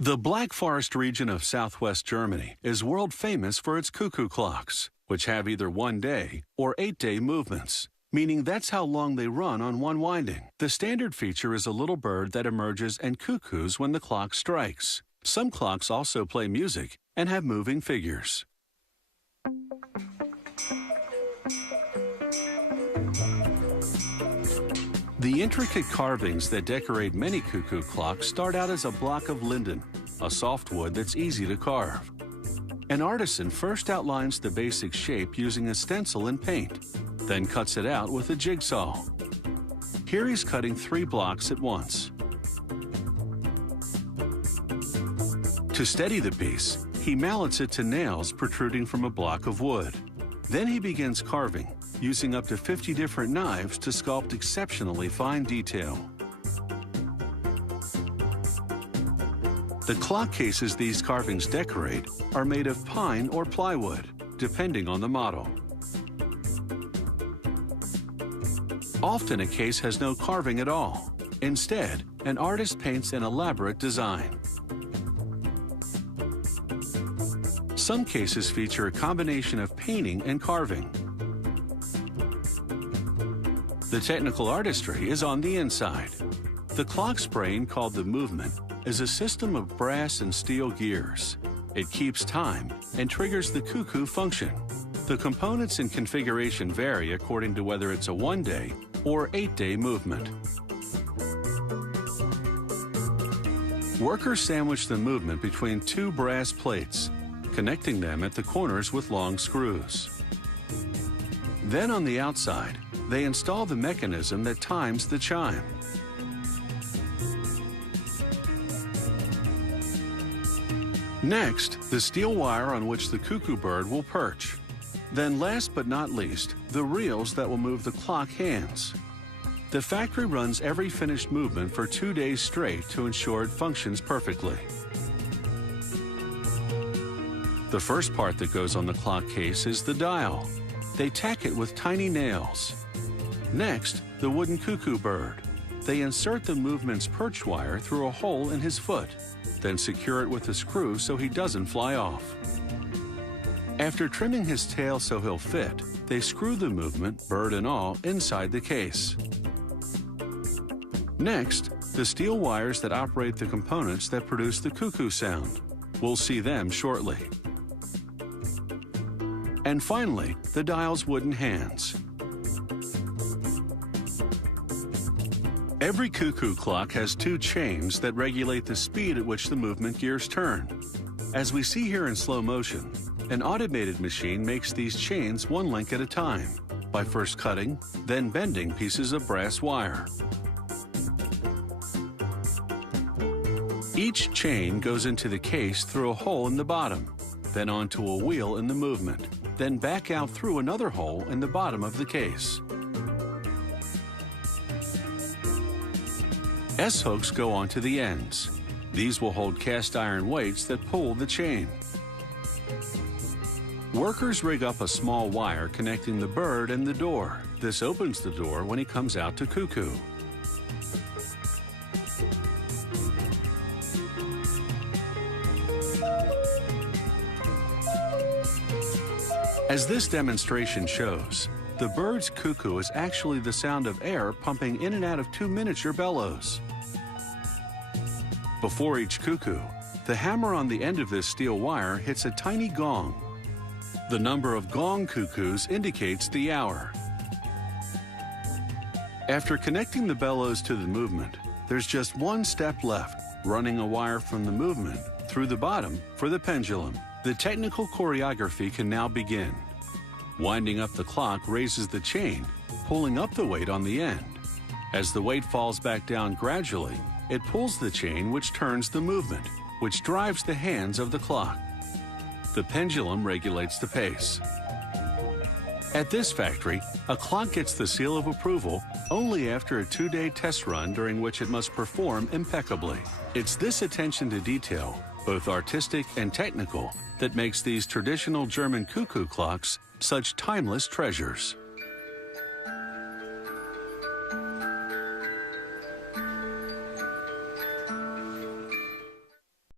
The Black Forest region of southwest Germany is world famous for its cuckoo clocks, which have either 1-day or 8-day movements, meaning that's how long they run on one winding. The standard feature is a little bird that emerges and cuckoos when the clock strikes. Some clocks also play music and have moving figures. The intricate carvings that decorate many cuckoo clocks start out as a block of linden, a soft wood that's easy to carve. An artisan first outlines the basic shape using a stencil and paint, then cuts it out with a jigsaw. Here he's cutting 3 blocks at once. To steady the piece, he mallets it to nails protruding from a block of wood. Then he begins carving, using up to 50 different knives to sculpt exceptionally fine detail. The clock cases these carvings decorate are made of pine or plywood, depending on the model. Often a case has no carving at all. Instead, an artist paints an elaborate design. Some cases feature a combination of painting and carving. The technical artistry is on the inside. The clock's brain, called the movement, is a system of brass and steel gears. It keeps time and triggers the cuckoo function. The components and configuration vary according to whether it's a 1-day or 8-day movement. Workers sandwich the movement between 2 brass plates, connecting them at the corners with long screws. Then on the outside, they install the mechanism that times the chime. Next, the steel wire on which the cuckoo bird will perch. Then last but not least, the reels that will move the clock hands. The factory runs every finished movement for 2 days straight to ensure it functions perfectly. The first part that goes on the clock case is the dial. They tack it with tiny nails. Next, the wooden cuckoo bird. They insert the movement's perch wire through a hole in his foot, then secure it with a screw so he doesn't fly off. After trimming his tail so he'll fit, they screw the movement, bird and all, inside the case. Next, the steel wires that operate the components that produce the cuckoo sound. We'll see them shortly. And finally, the dial's wooden hands. Every cuckoo clock has 2 chains that regulate the speed at which the movement gears turn. As we see here in slow motion, an automated machine makes these chains 1 link at a time by first cutting, then bending pieces of brass wire. Each chain goes into the case through a hole in the bottom, then onto a wheel in the movement, then back out through another hole in the bottom of the case. S-hooks go onto the ends. These will hold cast iron weights that pull the chain. Workers rig up a small wire connecting the bird and the door. This opens the door when he comes out to cuckoo. As this demonstration shows, the bird's cuckoo is actually the sound of air pumping in and out of 2 miniature bellows. Before each cuckoo, the hammer on the end of this steel wire hits a tiny gong. The number of gong cuckoos indicates the hour. After connecting the bellows to the movement, there's just 1 step left, running a wire from the movement through the bottom for the pendulum. The technical choreography can now begin. Winding up the clock raises the chain, pulling up the weight on the end. As the weight falls back down gradually, it pulls the chain, which turns the movement, which drives the hands of the clock. The pendulum regulates the pace. At this factory, a clock gets the seal of approval only after a 2-day test run during which it must perform impeccably. It's this attention to detail, both artistic and technical, that makes these traditional German cuckoo clocks such timeless treasures.